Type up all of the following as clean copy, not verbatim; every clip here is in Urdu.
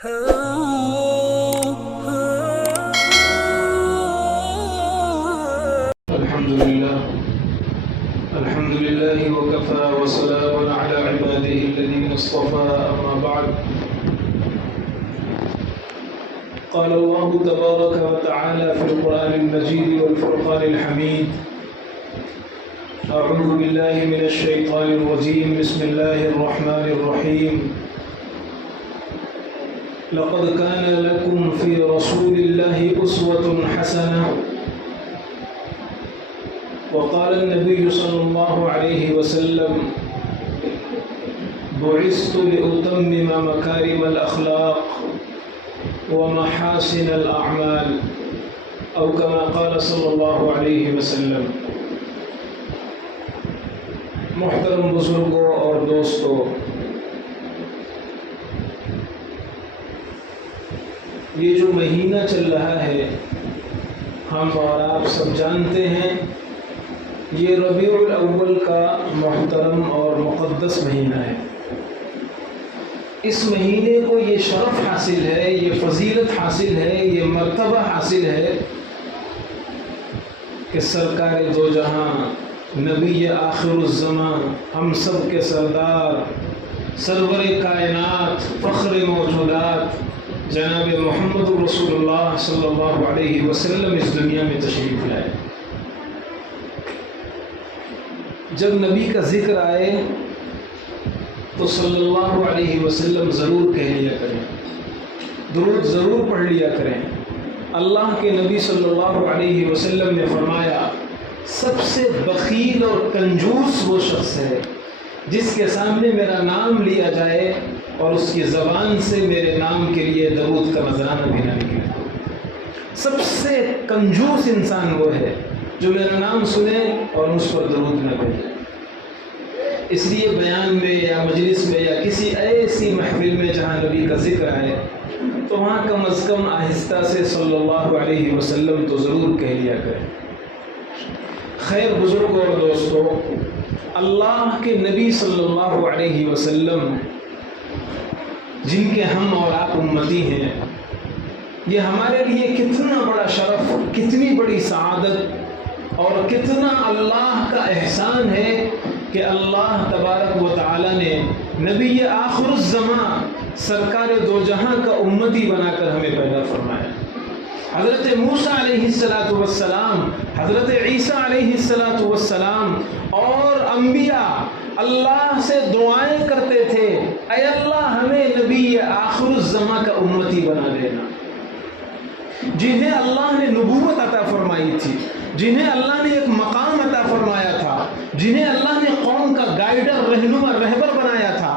الحمد لله وكفى وسلام على عباده الذين اصطفى أما بعد قال الله تبارك وتعالى في القرآن المجيد والفرقان الحميد أعوذ بالله من الشيطان الرجيم بسم الله الرحمن الرحيم لقد كان لكم في رسول الله أسوة حسنة وقال النبي صلى الله عليه وسلم بعثت لأتمم مكارم الأخلاق ومحاسن الأعمال أو كما قال صلى الله عليه وسلم۔ محترم بزرگوں اور دوستوں، یہ جو مہینہ چل رہا ہے ہم اور آپ سب جانتے ہیں، یہ ربیع الاول کا محترم اور مقدس مہینہ ہے۔ اس مہینے کو یہ شرف حاصل ہے، یہ فضیلت حاصل ہے، یہ مرتبہ حاصل ہے کہ سرکار دو جہاں، نبی آخر الزمان، ہم سب کے سردار، سرور کائنات، فخر موجودات جناب محمد رسول اللہ صلی اللہ علیہ وسلم اس دنیا میں تشریف لائے۔ جب نبی کا ذکر آئے تو صلی اللہ علیہ وسلم ضرور کہہ لیا کریں، درود ضرور پڑھ لیا کریں۔ اللہ کے نبی صلی اللہ علیہ وسلم نے فرمایا، سب سے بخیل اور کنجوس وہ شخص ہے جس کے سامنے میرا نام لیا جائے اور اس کی زبان سے میرے نام کے لیے درود کا نذرانہ بھی نہ نکلے۔ سب سے کنجوس انسان وہ ہے جو میرا نام سنے اور مجھ پر درود نہ بھیجے۔ اس لیے بیان میں یا مجلس میں یا کسی ایسی محفل میں جہاں نبی کا ذکر آئے تو وہاں کم از کم آہستہ سے صلی اللہ علیہ وسلم تو ضرور کہہ لیا کریں۔ خیر بزرگوں اور دوستوں، اللہ کے نبی صلی اللہ علیہ وسلم جن کے ہم اور آپ امتی ہیں، یہ ہمارے لیے کتنا بڑا شرف، کتنی بڑی سعادت اور کتنا اللہ کا احسان ہے کہ اللہ تبارک و تعالی نے نبی آخر الزمان سرکار دو جہاں کا امتی بنا کر ہمیں پیدا فرمایا۔ حضرت موسیٰ علیہ السلام، حضرت عیسیٰ علیہ السلام اور انبیاء اللہ سے دعائیں کرتے تھے، اے اللہ ہمیں نبی آخر الزمان کا امتی بنا دینا، جنہیں اللہ نے نبوت عطا فرمائی تھی، جنہیں اللہ نے ایک مقام عطا فرمایا تھا، جنہیں اللہ نے قوم کا گائیڈر، رہنما، رہبر بنایا تھا،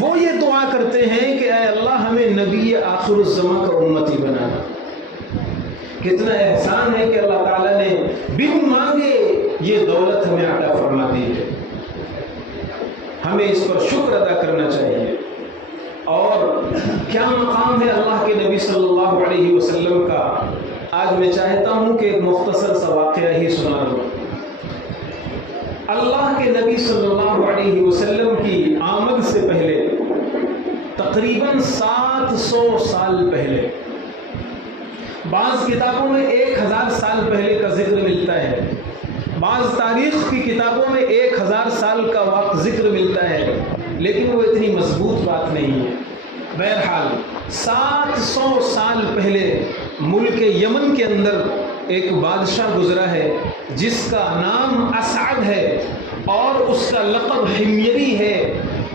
وہ یہ دعا کرتے ہیں کہ اے اللہ ہمیں نبی آخر الزمان کا امتی بنانا۔ کتنا احسان ہے کہ اللہ تعالیٰ نے بن مانگے یہ دولت ہمیں عطا فرما دی ہے۔ ہمیں اس پر شکر ادا کرنا چاہیے۔ اور کیا مقام ہے اللہ کے نبی صلی اللہ علیہ وسلم کا، آج میں چاہتا ہوں کہ ایک مختصر سا واقعہ ہی سنا دوں۔ اللہ کے نبی صلی اللہ علیہ وسلم کی آمد سے پہلے تقریباً 700 سال پہلے، بعض کتابوں میں 1000 سال پہلے کا ذکر ملتا ہے، بعض تاریخ کی کتابوں میں 1000 سال کا ذکر ملتا ہے، لیکن وہ اتنی مضبوط بات نہیں ہے۔ بہرحال 700 سال پہلے ملک یمن کے اندر ایک بادشاہ گزرا ہے جس کا نام اسعد ہے اور اس کا لقب حمیری ہے،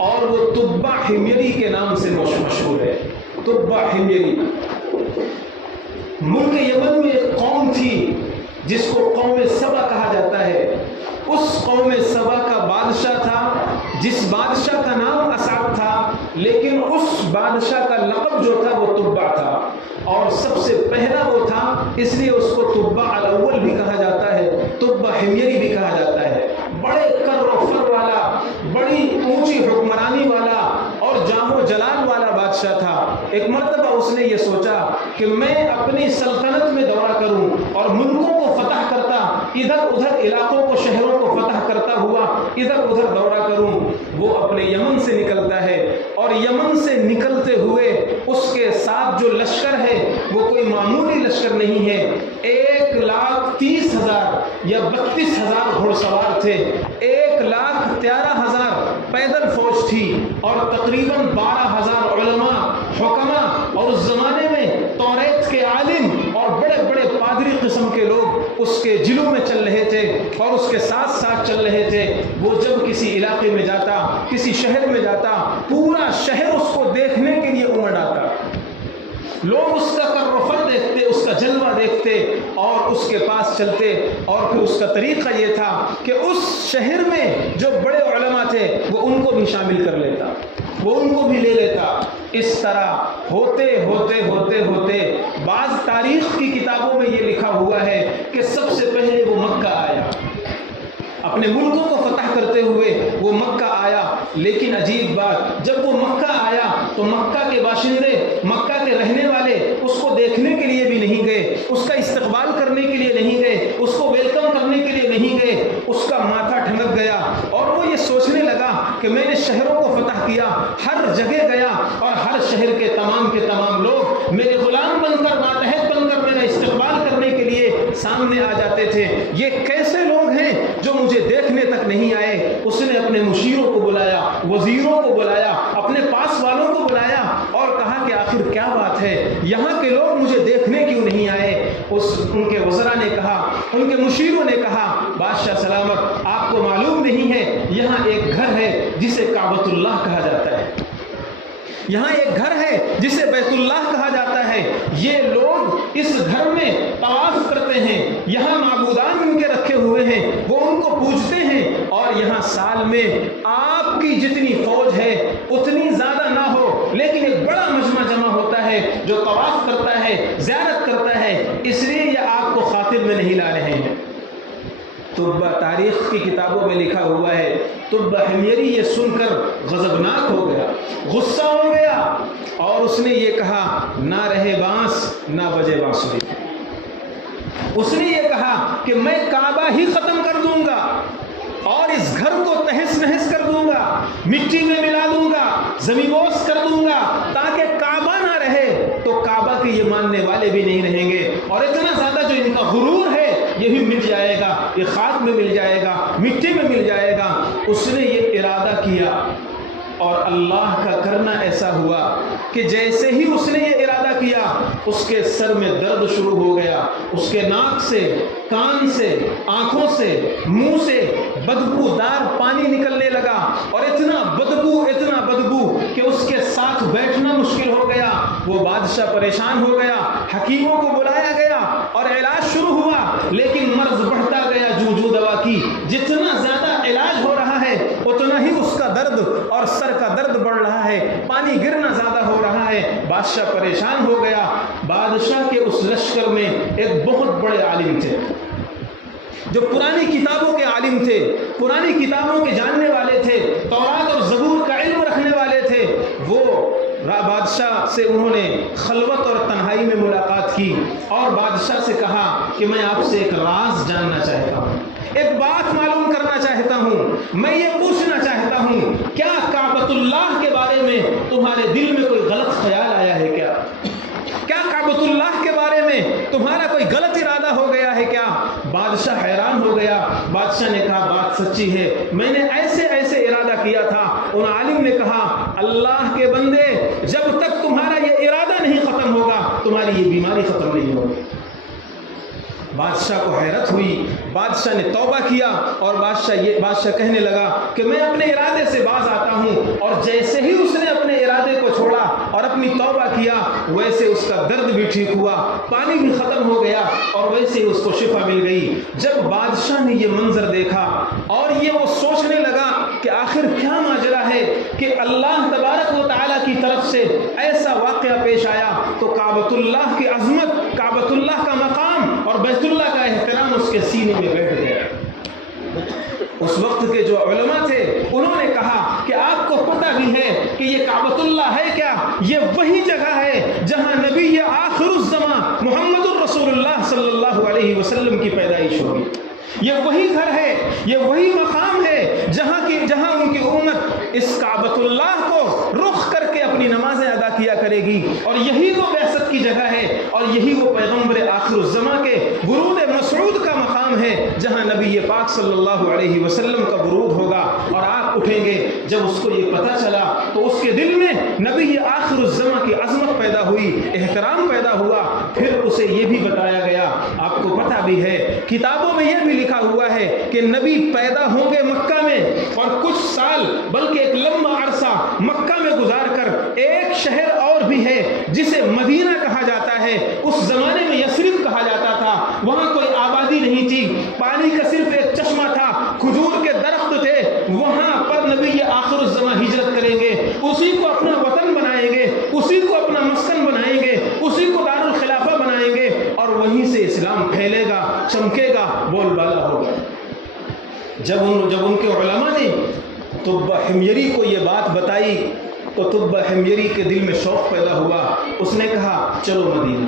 اور وہ تبع حمیری کے نام سے مشہور ہے۔ تبع حمیری ملک یمن میں ایک قوم تھی جس کو قوم سبا کہا جاتا ہے۔ اس قوم سبا کا بادشاہ تھا جس بادشاہ کا نام اسعد تھا، لیکن اس بادشاہ کا لقب جو تھا وہ تبع تھا، اور سب سے پہلا وہ تھا، اس لیے اس کو تبع الاول بھی کہا جاتا ہے، تبع حمیری بھی کہا جاتا ہے۔ بڑے کر و فر والا، بڑی اونچی حکمرانی والا اور جاہ و جلال والا بادشاہ تھا۔ ایک مرتبہ اس نے یہ سوچا کہ میں اپنی سلطنت میں دورہ کروں اور ملکوں کو فتح کرتا، ادھر ادھر علاقوں کو، شہروں کو فتح کرتا ہوا ادھر ادھر دورہ کروں۔ وہ اپنے یمن سے نکلتا ہے اور یمن سے نکلتے ہوئے اس کے ساتھ جو لشکر ہے وہ کوئی معمولی لشکر نہیں ہے. 1,30,000 یا 32,000 گھوڑ سوار تھے, 1,13,000 پیدل فوج تھی, اور تقریباً 12,000 علماء, حکماء, اور اس زمانے میں توریت کے عالم اور بڑے بڑے پادری قسم کے لوگ اس کے جلوں میں چل رہے تھے اور اس کے ساتھ ساتھ چل رہے تھے. وہ جب کسی علاقے میں جاتا, کسی شہر میں جاتا, پورا شہر اس کو دیکھنے کے لیے امڑ آتا. لوگ اس کا ترفت دیکھتے, اس کا جلوہ دیکھتے اور اس کے پاس چلتے. اور پھر اس کا طریقہ یہ تھا کہ اس شہر میں جو بڑے علماء تھے وہ ان کو بھی شامل کر لیتا, وہ ان کو بھی لے لیتا. اس طرح ہوتے ہوتے ہوتے ہوتے بعض تاریخ کی کتابوں میں یہ لکھا ہوا ہے کہ سب سے پہلے وہ مکہ آیا, اپنے ملکوں کو فتح کرتے ہوئے وہ مکہ آیا. لیکن عجیب بات, جب وہ مکہ آیا تو مکہ کے باشندے, مکہ کے رہنے والے اس کو دیکھنے کے لیے بھی نہیں گئے, اس کا استقبال کرنے کے لیے نہیں گئے, اس کو ویلکم کرنے کے لیے نہیں گئے. اس کا ماتھا ٹھنک گیا اور وہ یہ سوچنے لگا کہ میں نے شہروں کو فتح کیا, ہر جگہ گیا اور ہر شہر کے تمام لوگ میرے غلام بن کر, ماتحت بن کر میرا استقبال کرنے کے لیے سامنے آ جاتے تھے. یہ کیسے لوگ ہیں جو مجھے دیکھنے تک نہیں آئے؟ اس نے اپنے مشیروں کو بلایا, وزیروں کو بلایا, اپنے پاس والوں کو بلایا اور کہا کہ آخر کیا بات ہے, یہاں کے لوگ مجھے دیکھنے کیوں نہیں آئے؟ ان کے وزراء نے کہا, ان کے مشیروں نے کہا, بادشاہ سلامت آپ کو معلوم نہیں ہے یہاں ایک گھر ہے جسے کعبۃ اللہ کہا جاتا ہے, یہاں ایک گھر ہے جسے بیت اللہ کہا جاتا ہے. یہ لوگ اس گھر میں طواف کرتے ہیں, یہاں معبودان ان کے رکھے ہوئے ہیں, وہ ان کو پوجتے ہیں, اور یہاں سال میں آپ کی جتنی فوج ہے اتنی زیادہ نہ ہو لیکن ایک بڑا مجمع جمع ہوتا ہے جو طواف کرتا ہے, زیارت کرتا ہے, اس لیے یہ آپ کو خاطر میں نہیں لا رہے ہیں. تو تاریخ کی کتابوں میں لکھا ہوا ہے تب حمیری یہ سن کر غضبناک ہو گیا, غصہ ہو گیا, اور اس نے یہ کہا نہ رہے بانس نہ بجے بانسری. اس نے یہ کہا کہ میں کعبہ ہی ختم کر دوں گا اور اس گھر کو تہس نہس کر دوں گا, مٹی میں ملا دوں گا, زمینوس کر دوں گا تاکہ کعبہ نہ رہے. تو کعبہ کے یہ ماننے والے بھی نہیں رہیں گے, اور اتنا زیادہ جو ان کا غرور ہے یہ بھی مٹ جائے گا, یہ خاک میں مل جائے گا, مٹی میں مل جائے گا. اس نے یہ ارادہ کیا اور اللہ کا کرنا ایسا ہوا کہ جیسے ہی اس نے یہ ارادہ کیا اس کے سر میں درد شروع ہو گیا, اس کے ناک سے, کان سے, آنکھوں سے, منہ سے بدبودار پانی نکلنے لگا, اور اتنا بدبو کہ اس کے ساتھ بیٹھنا مشکل ہو گیا. وہ بادشاہ پریشان ہو گیا, حکیموں کو بلایا گیا اور علاج شروع ہوا, لیکن مرض بڑھتا گیا جو دوا کی. جتنا زیادہ علاج ہو رہا ہے اتنا ہی اس کا درد اور سر کا درد بڑھ رہا ہے, پانی گرنا زیادہ ہو رہا ہے. بادشاہ پریشان ہو گیا. بادشاہ کے اس لشکر میں ایک بہت بڑے عالم تھے جو پرانی کتابوں کے عالم تھے, پرانی کتابوں کے جاننے والے تھے, تورات اور زبور کا علم رکھنے والے تھے. وہ بادشاہ سے انہوں نے خلوت اور تنہائی میں ملاقات کی اور بادشاہ سے کہا کہ میں آپ سے ایک راز جاننا چاہتا ہوں, ایک بات معلوم کرنا چاہتا ہوں. میں یہ پوچھنا چاہتا ہوں کیا کعبۃ اللہ کے بارے میں تمہارے دل میں کوئی غلط خیال آیا ہے کیا کعبۃ اللہ کے بارے میں تمہارا کوئی غلط ارادہ ہو گیا ہے کیا؟ بادشاہ حیران ہو گیا. بادشاہ نے کہا بات سچی ہے, میں نے ایسے ارادہ کیا تھا. ان عالم نے کہا اللہ کے بندے, جب تک تمہارا یہ ارادہ نہیں ختم ہوگا تمہاری یہ بیماری ختم نہیں ہوگی. بادشاہ کو حیرت ہوئی. بادشاہ نے توبہ کیا اور بادشاہ کہنے لگا کہ میں اپنے ارادے سے باز آتا ہوں. اور جیسے ہی اس نے اپنے ارادے کو چھوڑا اور اپنی توبہ کیا ویسے اس کا درد بھی ٹھیک ہوا, پانی بھی ختم ہو گیا اور ویسے ہی اس کو شفا مل گئی. جب بادشاہ نے یہ منظر دیکھا اور یہ وہ سوچنے لگا کہ آخر کیا ماجرا ہے کہ اللہ تبارک و تعالیٰ کی طرف سے ایسا واقعہ پیش آیا, تو کعبۃ اللہ کی عظمت, کعبۃ اللہ کا مقام اور بیت اللہ کا احترام اس کے سینے میں بیٹھ گیا. اس وقت کے جو علماء تھے انہوں نے کہا کہ آپ کو پتہ بھی ہے کہ یہ کعبۃ اللہ ہے کیا؟ یہ وہی جگہ ہے جہاں نبی آخر الزمان محمد الرسول اللہ صلی اللہ علیہ وسلم کی پیدائش ہوگی. یہ وہی گھر ہے, یہ وہی مقام ہے جہاں ان کی امت اس کعبۃ اللہ کو رخ کر کے اپنے اپنی نمازیں ادا کیا کرے گی، اور یہی وہ بعثت کی جگہ ہے، اور یہی وہ پیغمبر آخر الزماں کے ورود مسعود کا مقام ہے، جہاں نبی پاک صلی اللہ علیہ وسلم کا ورود ہوگا اور آپ اٹھیں گے۔ جب اس کو یہ پتہ چلا تو اس کے دل میں نبی آخر الزماں کی عظمت پیدا ہوئی، احترام پیدا ہوا۔ پھر اسے یہ بھی بتایا گیا، آپ کو پتہ بھی ہے، کتابوں میں یہ بھی لکھا ہوا ہے کہ نبی پیدا ہوں گے مکہ میں، اور کچھ سال بلکہ ایک لمبا عرصہ مکہ میں گزار کر ایک شہر اور بھی ہے جسے مدینہ کہا جاتا ہے، اس زمانے میں یثرب کہا جاتا تھا، وہاں کوئی آبادی نہیں تھی، پانی کا صرف ایک چشمہ تھا، کھجور کے درخت تھے، وہاں پر نبی آخر الزماں ہجرت کریں گے، اسی کو اپنا وطن بنائیں گے، اسی کو اپنا مسکن بنائیں گے، اسی کو دار الخلافہ بنائیں گے، اور وہیں سے اسلام پھیلے گا، چمکے گا، بول بالا ہوگا۔ جب ان کے علماء نے تبہ حمیری کو یہ بات بتائی تو تبہ حمیری کے دل میں شوق پیدا ہوا، اس نے کہا چلو مدینہ۔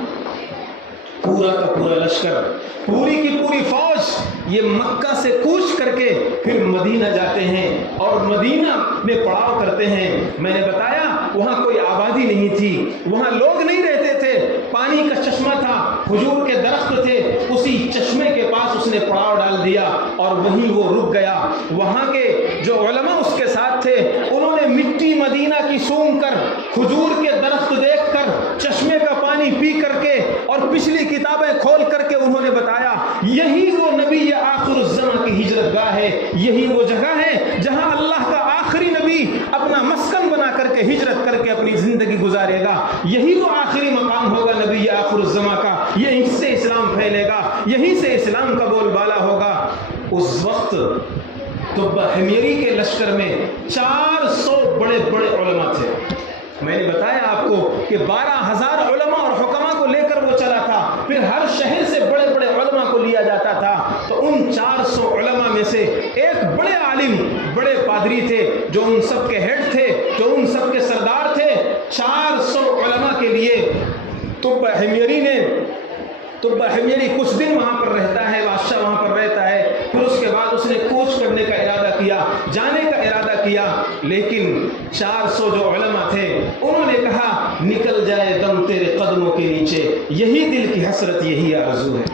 پورا کا پورا لشکر، پوری کی پوری فوج یہ مکہ سے کوچ کر کے پھر مدینہ جاتے ہیں اور مدینہ میں پڑاؤ کرتے ہیں۔ میں نے بتایا وہاں کوئی آبادی نہیں تھی، وہاں لوگ نہیں رہتے تھے، پانی کا چشمہ تھا، کھجور کے درخت تھے، اسی چشمے کے پاس اس نے پڑاؤ ڈال دیا اور وہیں وہ رک گیا۔ وہاں کے جو علماء اس کے ساتھ تھے انہوں نے مٹی مدینہ کی سونگھ کر، کھجور کے درخت دیکھ کر، چشمے کا پانی پی کر کے اور پچھلی کتابیں کھول کر کے انہوں نے بتایا یہی وہ نبی آخر الزماں کی ہجرت گاہ ہے، یہی وہ جگہ ہے جہاں اللہ کا آخری نبی اپنا مسکن بنا کر کے ہجرت کر کے اپنی زندگی گزارے گا، یہی وہ آخری مقام ہوگا نبی آخر الزماں کا، یہیں سے اسلام پھیلے گا، یہیں سے اسلام کا بول بالا ہوگا۔ اس وقت تبہ حمیری کے لشکر میں 400 بڑے بڑے علماء تھے۔ میں نے بتایا آپ کو کہ 12,000 علماء اور حکماء کو لے کر وہ چلا تھا، پھر ہر شہر سے بڑے بڑے علماء کو لیا جاتا تھا، تو ان 400 علماء میں سے ایک بڑے عالم، بڑے پادری تھے جو ان سب کے ہیڈ تھے، جو ان سب کے سردار تھے۔ 400 علماء کے لیے تبہ حمیری کچھ دن وہاں پر رہتا ہے، بادشاہ وہاں پر رہتا ہے، پھر اس کے بعد اس نے کوچ کرنے کا ارادہ کیا، جانے کا ارادہ کیا، لیکن 400 جو علماء تھے انہوں نے کہا نکل جائے دم تیرے قدموں کے نیچے، یہی دل کی حسرت، یہی آرزو ہے۔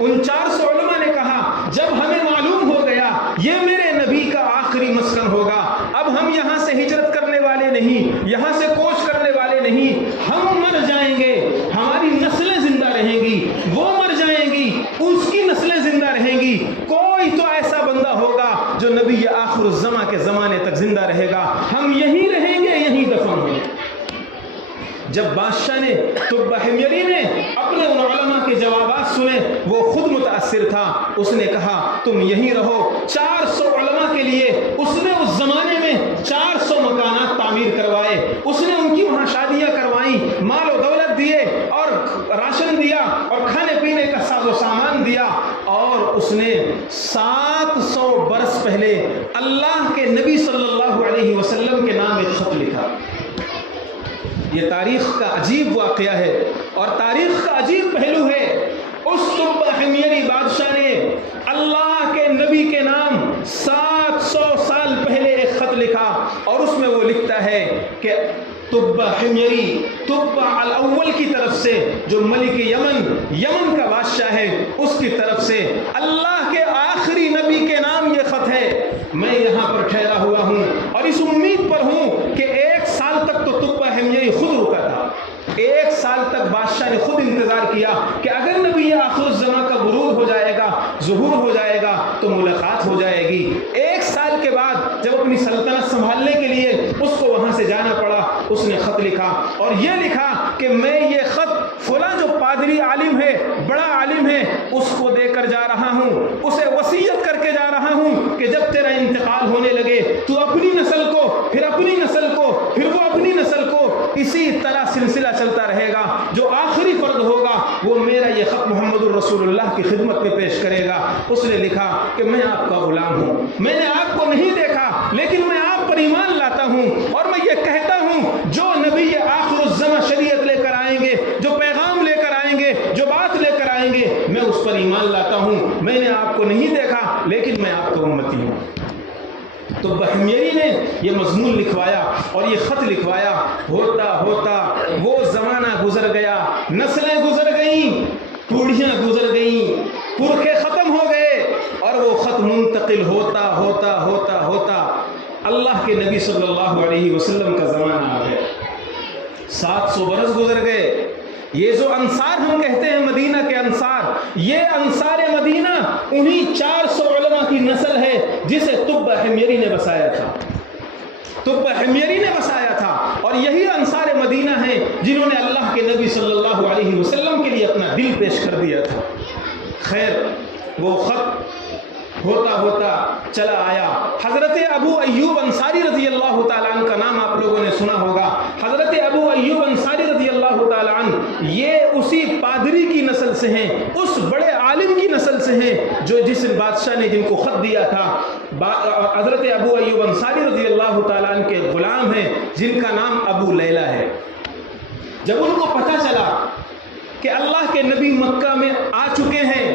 ان 400 علماء نے کہا جب ہمیں معلوم ہو گیا یہ میرے نبی کا آخری مسکن ہوگا، اب ہم یہاں سے ہجرت کرنے والے نہیں، یہاں سے کوچ کرنے والے نہیں، ہم مر جائیں گے، ہماری نسلیں زندہ رہیں گی، وہ مر جائیں گی، اس کی نسلیں زندہ رہیں گی، کوئی تو ایسا بندہ ہوگا جو نبی آخر الزماں کے زمانے تک زندہ رہے گا، ہم یہیں رہیں گے، یہیں دفن ہوں گے۔ جب بادشاہ نے تبہ حمیری نے اپنے ان علماء کے جوابات سنے، وہ خود متاثر تھا، اس نے کہا تم یہیں رہو۔ 400 علماء کے لیے اس نے اس زمانے میں 400 مکانات تعمیر کروائے، اس نے ان کی وہاں شادیاں کروائیں، مال و دولت دیے اور راشن دیا اور کھانے پینے کا ساز و سامان دیا، اور اس نے 700 برس پہلے اللہ کے نبی صلی اللہ علیہ وسلم کے نام ایک خط لکھا۔ یہ تاریخ کا عجیب واقعہ ہے اور تاریخ کا عجیب پہلو ہے۔ اس تبہ حمیری بادشاہ نے اللہ کے نبی کے نام 700 سال پہلے ایک خط لکھا، اور اس میں وہ لکھتا ہے کہ تبہ حمیری، تبہ الاول کی طرف سے جو ملک یمن کا بادشاہ ہے، اس کی طرف سے اللہ کے آخری نبی کے نام یہ خط ہے۔ میں یہاں پر ٹھہرا ہوا ہوں اور اس امید پر ہوں کہ 1 سال تک تو تبہ حمیری خود رکا تھا، 1 سال تک بادشاہ نے خود انتظار کیا کہ اگر نبی آخر الزماں کا ورود ہو جائے گا، ظہور ہو جائے گا تو ملاقات ہو جائے گی۔ 1 سال کے بعد جب اپنی سلطنت سنبھالنے کے لیے اس کو وہاں سے جانا پڑا، اس نے خط لکھا اور یہ لکھا کہ میں یہ خط فلاں جو پادری عالم ہے، بڑا عالم ہے، اس کو دے کر جا رہا ہوں، اسے وصیت کر کے جا رہا ہوں کہ جب تیرا انتقال ہونے لگے تو اپنی نسل کو، پھر اپنی نسل کو، پھر وہ اپنی نسل کو، اسی طرح سلسلہ چلتا رہے گا، جو آخری فرد ہوگا وہ میرا یہ خط محمد الرسول اللہ کی خدمت میں پیش کرے گا۔ اس نے لکھا کہ میں آپ کا غلام ہوں، میں نے آپ کو نہیں دیکھا لیکن میں آپ پر ایمان لاتا ہوں، اور میں یہ کہتا ہوں جو نبی آخر الزماں شریعت لے کر آئیں گے، جو پیغام لے کر آئیں گے، جو بات لے کر آئیں گے، میں اس پر ایمان لاتا ہوں۔ میں نے آپ کو نہیں دیکھا لیکن میں آپ کا امتی ہوں۔ تو بحمیری نے یہ مضمون لکھوایا اور یہ خط لکھوایا. ہوتا ہوتا وہ زمانہ گزر گیا، نسلیں گزر گئیں، پیڑھیاں گزر گئیں، پرکھے ختم ہو گئے، اور وہ خط منتقل ہوتا ہوتا ہوتا ہوتا اللہ کے نبی صلی اللہ علیہ وسلم کا زمانہ آ گیا. 700 برس گزر گئے. یہ جو انصار ہم کہتے ہیں مدینہ کے انصار، یہ انصار مدینہ انہی 400 علماء کی نسل ہے جسے تبہ حمیری نے بسایا تھا. تبہ حمیری نے بسایا تھا، اور یہی انصار مدینہ ہیں جنہوں نے اللہ کے نبی صلی اللہ علیہ وسلم کے لیے اپنا دل پیش کر دیا تھا. خیر، وہ خط ہوتا ہوتا چلا آیا. حضرت ابو ایوب انصاری رضی اللہ تعالیٰ عنہ کا نام آپ لوگوں نے سنا ہوگا. حضرت ابو ایوب انصاری رضی اللہ تعالیٰ عنہ یہ اسی پادری کی نسل سے ہیں، اس بڑے عالم کی نسل سے ہیں جو جس بادشاہ نے جن کو خط دیا تھا. حضرت ابو ایوب انصاری رضی اللہ تعالیٰ عنہ کے غلام ہیں جن کا نام ابو لیلہ ہے. جب ان کو پتہ چلا کہ اللہ کے نبی مکہ میں آ چکے ہیں،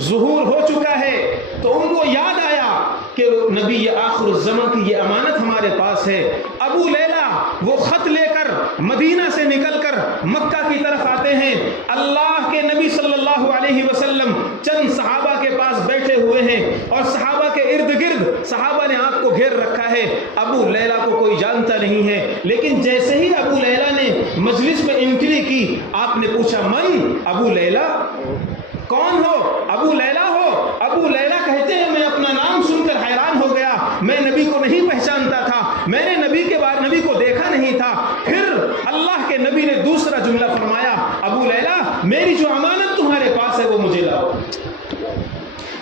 ظہور ہو چکا ہے، تو ان کو یاد آیا کہ نبی یہ آخر الزمان کی یہ امانت ہمارے پاس ہے. ابو لیلہ وہ خط لے کر مدینہ سے نکل کر مکہ کی طرف آتے ہیں. اللہ کے نبی صلی اللہ علیہ وسلم چند صحابہ کے پاس بیٹھے ہوئے ہیں، اور صحابہ کے ارد گرد صحابہ نے آپ کو گھیر رکھا ہے. ابو لیلہ کو کوئی جانتا نہیں ہے، لیکن جیسے ہی ابو لیلہ نے مجلس میں انٹری کی، آپ نے پوچھا من ابو لیلہ، کون ہو؟ ابو لیلہ ہو؟ ابو لیلہ کہتے ہیں میں اپنا نام سن کر حیران ہو گیا، میں نبی کو نہیں پہچانتا تھا، میں نے نبی کو دیکھا نہیں تھا. پھر اللہ کے نبی نے دوسرا جملہ فرمایا، ابو لیلہ میری جو امانت تمہارے پاس ہے وہ مجھے لاؤ.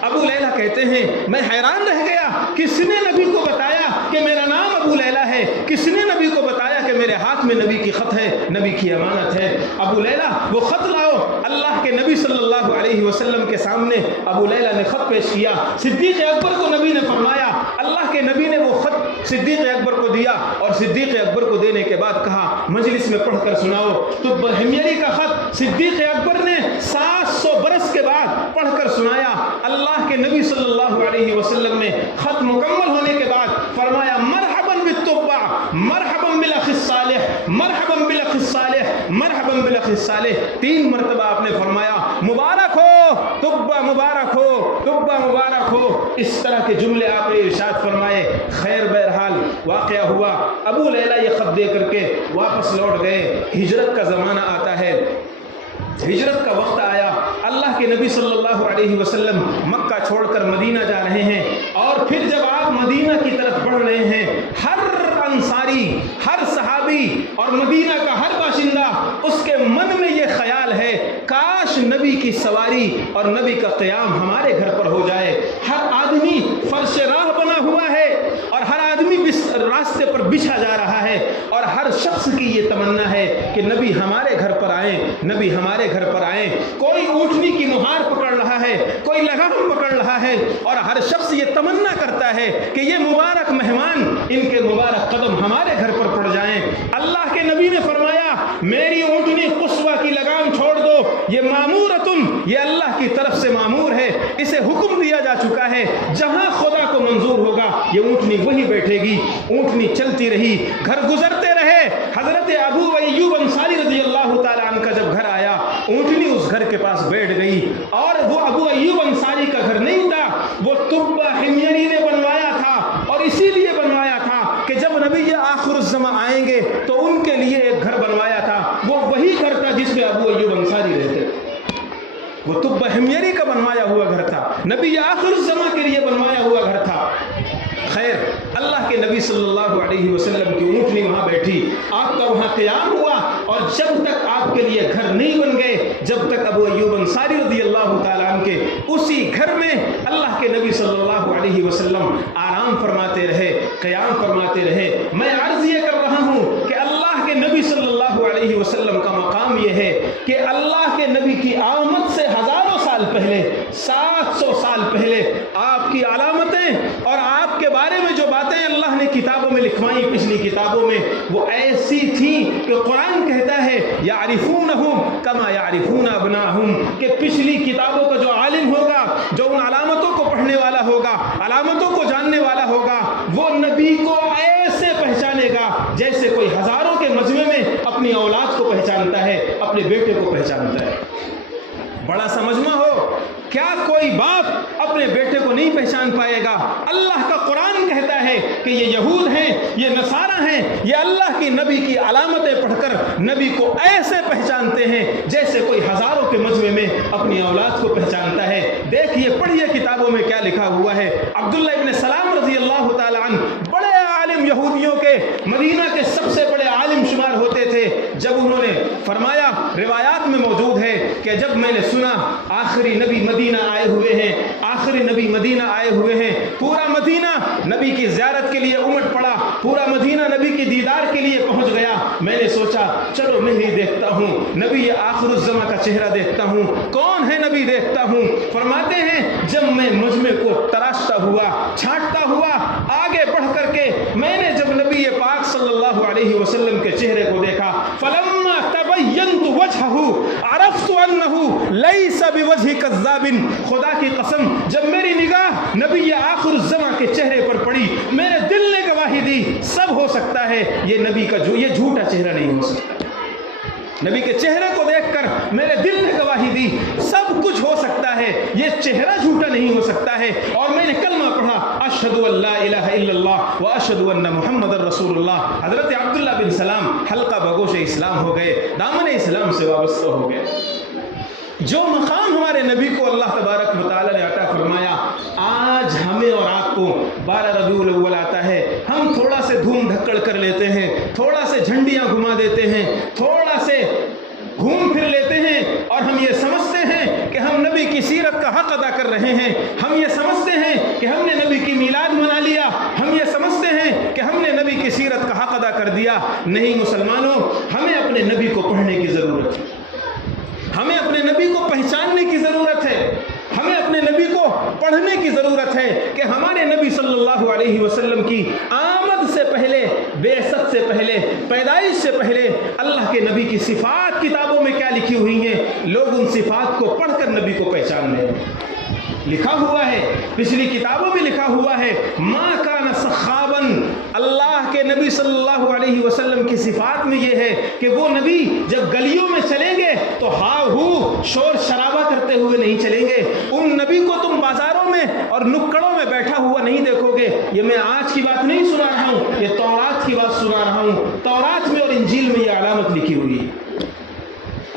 ابو لیلہ کہتے ہیں میں حیران رہ گیا، کس نے نبی کو بتایا کہ میرا نام ابو لیلہ ہے؟ کس نے نبی کو بتایا کہ میرے ہاتھ میں نبی کی خط ہے، نبی کی امانت ہے؟ ابو لیلہ وہ خط لاؤ. اللہ کے نبی صلی اللہ علیہ وسلم کے سامنے ابو لیلہ نے خط پیش کیا. صدیق اکبر کو نبی نے فرمایا، اللہ کے نبی نے وہ خط صدیق اکبر کو دیا، اور صدیق اکبر کو دینے کے بعد کہا مجلس میں پڑھ کر سناؤ. تو حمیری کا خط صدیق اکبر نے 700 برس کے بعد پڑھ کر سنایا. اللہ کے نبی صلی اللہ علیہ وسلم نے خط مکمل ہونے کے بعد فرمایا مرحباً بالتبع، مرحباً بالاخ الصالح، مرحباً بالاخ الصالح، مرحباً بالاخ الصالح. 3 مرتبہ آپ نے فرمایا مبارک ہو تبع، مبارک ہو تبع، مبارک ہو. اس طرح کے جملے آپ نے ارشاد فرمائے. خیر، بہرحال واقعہ ہوا، ابو لیلہ یہ خط دے کر کے واپس لوٹ گئے. ہجرت کا زمانہ آتا ہے، ہجرت کا وقت آیا. اللہ کے نبی صلی اللہ علیہ وسلم مکہ چھوڑ کر مدینہ جا رہے ہیں، اور پھر جب آپ مدینہ کی طرف بڑھ رہے ہیں، ہر انصاری، ہر صحابی اور مدینہ کا ہر باشندہ اس کے من میں یہ خیال ہے کاش نبی کی سواری اور نبی کا قیام ہمارے گھر پر ہو جائے. ہر آدمی فرش راہ بنا ہوا ہے، اور ہر آدمی راستے پر بچھا جا رہا ہے، اور ہر شخص کی یہ تمنا ہے کہ نبی ہمارے گھر پر آئیں، نبی ہمارے گھر پر آئیں. کوئی اونٹنی کی مہار پکڑ رہا ہے، کوئی لگام پکڑ رہا ہے، اور ہر شخص یہ تمنا کرتا ہے کہ یہ مبارک مہمان، ان کے مبارک قدم ہمارے گھر پر پڑ جائیں. اللہ کے نبی نے فرمایا میری اونٹنی قصوہ کی لگام چھوڑ دو، یہ مامورتن، یہ اللہ کی طرف سے مامور ہے، اسے حکم دیا جا چکا ہے، جہاں خدا کو منظور ہوگا یہ اونٹنی وہی بیٹھے گی. اونٹنی چلتی رہی، گھر گزرتے رہے. حضرت ابو ایوب انصاری رضی اللہ تعالیٰ عنہ کا جب گھر آیا، اونٹنی اس گھر کے پاس بیٹھ گئی. اور وہ ابو ایوب انصاری کا گھر نہیں تھا، وہ تبہ حمیری نے بنوایا تھا، اور اسی لیے بنوایا تھا کہ جب نبی آخر الزمان آئیں گے تو ان کے لیے ایک گھر بنوایا تھا. وہ وہی گھر تھا جس میں ابو ایوب انصاری رہتے. وہ تبہ حمیری کا بنوایا ہوا گھر تھا، نبی آخر الزمان کے لیے بنوایا ہوا گھر تھا. خیر، اللہ کے نبی صلی اللہ علیہ وسلم کی اونٹنی وہاں بیٹھی، آپ کا وہاں قیام ہوا، اور جب تک آپ کے لیے گھر نہیں بن گئے، جب تک ابو ایوب انصاری رضی اللہ تعالیٰ عنہ کے اسی گھر میں اللہ کے نبی صلی اللہ علیہ وسلم آرام فرماتے رہے، قیام فرماتے رہے. میں عرض یہ کر رہا ہوں کہ اللہ کے نبی صلی اللہ علیہ وسلم کا مقام یہ ہے کہ اللہ کے نبی کی آمد سے ہزاروں سال پہلے، 700 سال پہلے آپ کی علامتیں اور آپ کے بارے میں جو باتیں اللہ نے کتابوں میں لکھوائیں، پچھلی کتابوں میں، وہ ایسی تھیں کہ قرآن کہتا ہے یعرفونہم کما یعرفون ابناہم، کہ پچھلی کتابوں کا جو عالم ہوگا، جو ان علامتوں کو پڑھنے والا ہوگا، علامتوں کو جاننے والا ہوگا وہ نبی کو ایسے پہچانے گا جیسے کوئی ہزاروں کے مجمع میں اپنی اولاد کو پہچانتا ہے، اپنے بیٹے کو پہچانتا ہے۔ بڑا سا مجمع ہو، کیا کوئی باپ اپنے بیٹے کو نہیں پہچان پائے گا؟ اللہ کا قرآن کہتا ہے کہ یہ یہود ہیں، یہ نصارہ ہیں، یہ اللہ کی نبی کی علامتیں پڑھ کر نبی کو ایسے پہچانتے ہیں جیسے کوئی ہزاروں کے مجمع میں اپنی اولاد کو پہچانتا ہے۔ دیکھیے، پڑھیے کتابوں میں کیا لکھا ہوا ہے۔ عبداللہ ابن سلام رضی اللہ تعالی عنہ بڑے عالم یہودیوں کے، مدینہ کے سب سے بڑے عالم شمار ہوتے تھے۔ جب انہوں نے فرمایا، روایات میں موجود ہے کہ جب میں نے سنا آخری نبی مدینہ آئے ہوئے ہیں، آخری نبی مدینہ آئے ہوئے ہیں، پورا مدینہ نبی کی زیارت کے لیے امٹ پڑا، پورا مدینہ نبی کی دیدار کے لیے پہنچ گیا، میں نے سوچا چلو میں ہی دیکھتا ہوں نبی آخر الزماں کا چہرہ دیکھتا ہوں، کون ہے نبی دیکھتا ہوں۔ فرماتے ہیں جب میں مجمع کو تراشتا ہوا، چھانٹتا ہوا، آگے بڑھ کر کے میں نے جب نبی پاک صلی اللہ علیہ وسلم کے چہرے کو دیکھا، فلما تبینت وجہہ عرفت انہ لیس بوجہ کذاب، خدا کی قسم جب میری نگاہ نبی آخر الزماں کے چہرے پر پڑی، میرے دل نے گواہی دی سب ہو سکتا ہے، یہ نبی کا یہ جھوٹا چہرہ نہیں ہو سکتا۔ نبی کے چہرے کو دیکھ کر میرے دل نے گواہی دی سب کچھ ہو سکتا ہے، یہ چہرہ جھوٹا نہیں ہو سکتا ہے۔ اور میں نے کلمہ پڑھا، اشہد ان لا الہ الا اللہ واشہد ان محمد رسول اللہ۔ حضرت عبداللہ بن سلام حلقہ بگوش اسلام ہو گئے، دامن اسلام سے وابستہ ہو گئے۔ جو مقام ہمارے نبی کو اللہ تبارک و تعالی نے عطا فرمایا، آج ہمیں اور آپ کو 12 ربیع الاول آتا ہے، ہم تھوڑا سے دھوم دھکڑ کر لیتے ہیں، تھوڑا سے جھنڈیاں گھما دیتے ہیں، تھوڑا سے گھوم پھر لیتے ہیں، اور ہم یہ سمجھتے ہیں کہ ہم نبی کی سیرت کا حق ادا کر رہے ہیں، ہم یہ سمجھتے ہیں کہ ہم نے نبی کی میلاد منا لیا، ہم یہ سمجھتے ہیں کہ ہم نے نبی کی سیرت کا حق ادا کر دیا۔ نہیں مسلمانوں، ہمیں اپنے نبی کو پڑھنے کی ضرورت ہے، ہمیں اپنے نبی کو پہچاننے کی ضرورت ہے، ہمیں اپنے نبی کو پڑھنے کی ضرورت ہے کہ ہمارے نبی صلی اللہ علیہ وسلم کی آمد سے پہلے، بعثت سے پہلے، پیدائش سے پہلے اللہ کے نبی کی صفات کتابوں میں کیا لکھی ہوئی ہیں، لوگ ان صفات کو پڑھ کر نبی کو پہچان رہے ہیں۔ لکھا ہوا ہے، پچھلی کتابوں میں لکھا ہوا ہے، ما کان سخابا، اللہ کے نبی صلی اللہ علیہ وسلم کی صفات میں یہ ہے کہ وہ نبی جب گلیوں میں چلیں گے تو ہاؤ ہو شور شرابہ کرتے ہوئے نہیں چلیں گے، ان نبی کو تم بازاروں میں اور نکڑوں میں بیٹھا ہوا نہیں دیکھو گے۔ یہ میں آج کی بات نہیں سنا رہا ہوں، یہ تورات کی بات سنا رہا ہوں، تورات میں اور انجیل میں یہ علامت لکھی ہوئی ہے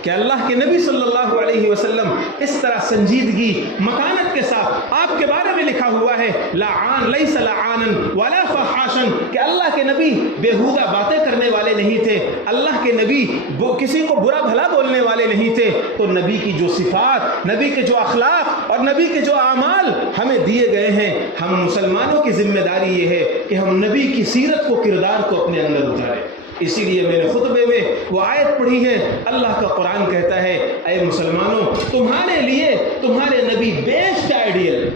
کہ اللہ کے نبی صلی اللہ علیہ وسلم اس طرح سنجیدگی مکانت کے ساتھ آپ کے بارے میں لکھا ہوا ہے، لعان لیس لعانا ولا فحاشا، کہ اللہ کے نبی بیہودہ باتیں کرنے والے نہیں تھے، اللہ کے نبی وہ کسی کو برا بھلا بولنے والے نہیں تھے۔ تو نبی کی جو صفات، نبی کے جو اخلاق اور نبی کے جو اعمال ہمیں دیے گئے ہیں، ہم مسلمانوں کی ذمہ داری یہ ہے کہ ہم نبی کی سیرت کو، کردار کو اپنے اندر اتاریں۔ اسی لیے میں نے خطبے میں وہ آیت پڑھی ہے، اللہ کا قرآن کہتا ہے اے مسلمانوں، تمہارے لیے تمہارے نبی بیسٹ آئیڈیل،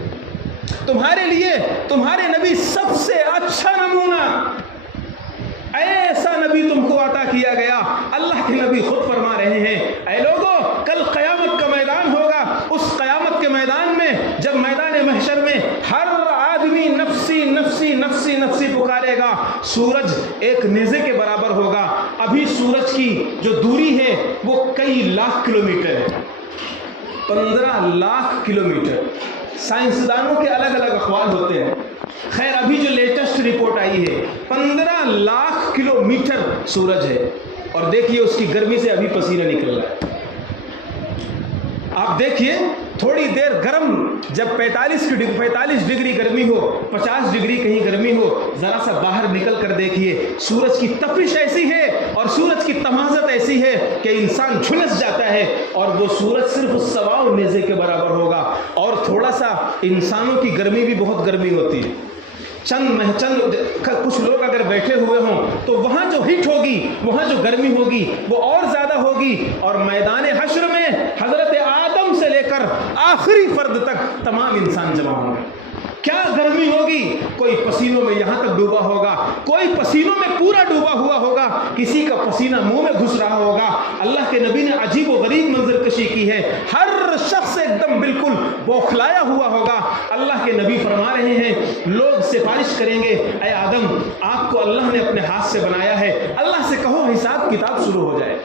تمہارے لیے تمہارے نبی سب سے اچھا نمونہ، ایسا نبی تم کو عطا کیا گیا۔ اللہ کے نبی خود فرما رہے ہیں اے لوگو، کل قیامت کا میدان ہوگا، اس قیامت کے میدان میں جب میدان محشر میں ہر آدمی نفسی نفسی نفسی نفسی پکارے گا، سورج ایک نیزے کے برابر ہوگا۔ ابھی سورج کی جو دوری ہے وہ کئی لاکھ کلومیٹر ہے، 15 لاکھ کلومیٹر۔ سائنسدانوں کے الگ الگ اقوال ہوتے ہیں، خیر ابھی جو لیٹسٹ رپورٹ آئی ہے 15 لاکھ کلومیٹر سورج ہے، اور دیکھیے اس کی گرمی سے ابھی پسینہ نکل رہا ہے۔ آپ دیکھیے تھوڑی دیر گرم، جب 45 ڈگری گرمی ہو، 50 ڈگری کہیں گرمی ہو، ذرا سا باہر نکل کر دیکھیے، سورج کی تپش ایسی ہے اور سورج کی تمازت ایسی ہے کہ انسان جھلس جاتا ہے، اور وہ سورج صرف اس سواؤ نیزے کے برابر ہوگا۔ اور تھوڑا سا انسانوں کی گرمی بھی بہت گرمی ہوتی ہے، چند کچھ لوگ اگر بیٹھے ہوئے ہوں تو وہاں جو ہیٹ ہوگی، وہاں جو گرمی ہوگی وہ اور زیادہ ہوگی، اور میدان حشر میں حضرت آدم سے لے کر آخری فرد تک تمام انسان جمع ہوں گے۔ کیا گرمی ہوگی، کوئی پسینوں میں یہاں تک ڈوبا ہوگا، کوئی پسینوں میں پورا ڈوبا ہوا ہوگا، کسی کا پسینہ منہ میں گھس رہا ہوگا۔ اللہ کے نبی نے عجیب و غریب منظر کشی کی ہے، ہر شخص ایک دم بالکل بوکھلایا ہوا ہوگا۔ اللہ کے نبی فرما رہے ہیں لوگ سفارش کریں گے اے آدم آپ کو اللہ نے اپنے ہاتھ سے بنایا ہے، اللہ سے کہو حساب کتاب شروع ہو جائے۔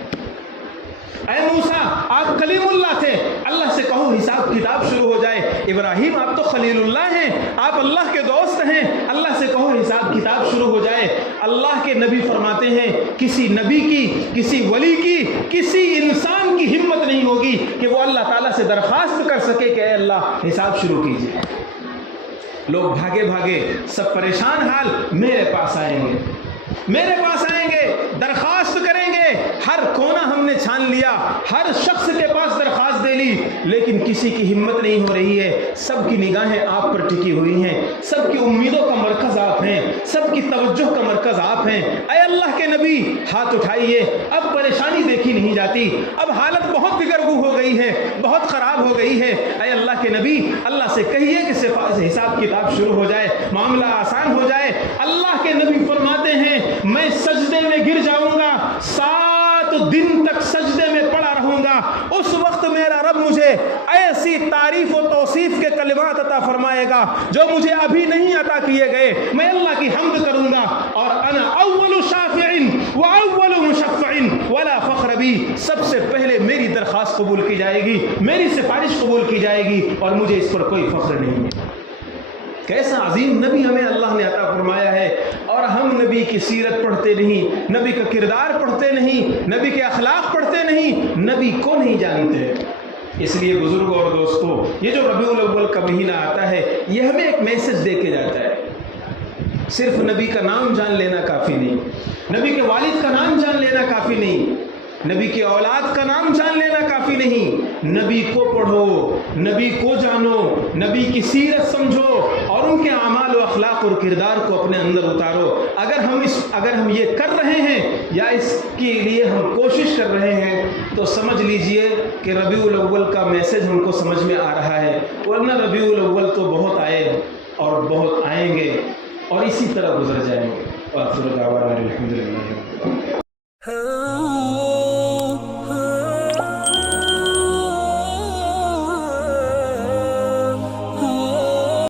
اے موسیٰ آپ کلیم اللہ تھے، اللہ سے کہو حساب کتاب شروع ہو جائے۔ ابراہیم آپ تو خلیل اللہ ہیں، آپ اللہ کے دوست ہیں، اللہ سے کہو حساب کتاب شروع ہو جائے۔ اللہ کے نبی فرماتے ہیں کسی نبی کی، کسی ولی کی، کسی انسان کی ہمت نہیں ہوگی کہ وہ اللہ تعالیٰ سے درخواست کر سکے کہ اے اللہ حساب شروع کیجیے۔ لوگ بھاگے بھاگے سب پریشان حال میرے پاس آئیں گے، میرے پاس آئیں گے، درخواست کریں گے۔ ہر کونا ہم نے چھان لیا، ہر شخص کے پاس درخواست دے لی، لیکن کسی کی ہمت نہیں ہو رہی ہے۔ سب کی نگاہیں آپ پر ٹکی ہوئی ہیں، سب کی امیدوں کا مرکز آپ ہیں، سب کی توجہ کا مرکز آپ ہیں۔ اے اللہ کے نبی ہاتھ اٹھائیے، اب پریشانی دیکھی نہیں جاتی، اب حالت بہت دگرگوں ہو گئی ہے، بہت خراب ہو گئی ہے۔ اے اللہ کے نبی اللہ سے کہیے کہ حساب کتاب شروع ہو جائے، معاملہ آسان ہو جائے۔ اللہ کے نبی فرماتے ہیں میں سجدے میں گر جاؤں گا، 7 دن تک سجدے میں پڑا رہوں گا، اس وقت میرا رب مجھے ایسی تعریف و توصیف کے کلمات عطا فرمائے گا جو مجھے ابھی نہیں عطا کیے گئے۔ میں اللہ کی حمد کروں گا اور انا اول شافع و اول مشفع ولا فخر بی، سب سے پہلے میری درخواست قبول کی جائے گی، میری سفارش قبول کی جائے گی اور مجھے اس پر کوئی فخر نہیں ہے۔ کیسا عظیم نبی ہمیں اللہ نے عطا فرمایا ہے، اور ہم نبی کی سیرت پڑھتے نہیں، نبی کا کردار پڑھتے نہیں، نبی کے اخلاق پڑھتے نہیں، نبی کو نہیں جانتے۔ اس لیے بزرگوں اور دوستوں، یہ جو ربیع الاول کا مہینہ آتا ہے یہ ہمیں ایک میسج دے کے جاتا ہے۔ صرف نبی کا نام جان لینا کافی نہیں، نبی کے والد کا نام جان لینا کافی نہیں، نبی کی اولاد کا نام جان لینا کافی نہیں، نبی کو پڑھو، نبی کو جانو، نبی کی سیرت سمجھو اور ان کے اعمال و اخلاق اور کردار کو اپنے اندر اتارو۔ اگر ہم یہ کر رہے ہیں یا اس کے لیے ہم کوشش کر رہے ہیں تو سمجھ لیجئے کہ ربیع الاول کا میسج ہم کو سمجھ میں آ رہا ہے، ورنہ ربیع الاول تو بہت آئے اور بہت آئیں گے اور اسی طرح گزر جائیں گے۔ وآخر دعوانا الحمدللہ۔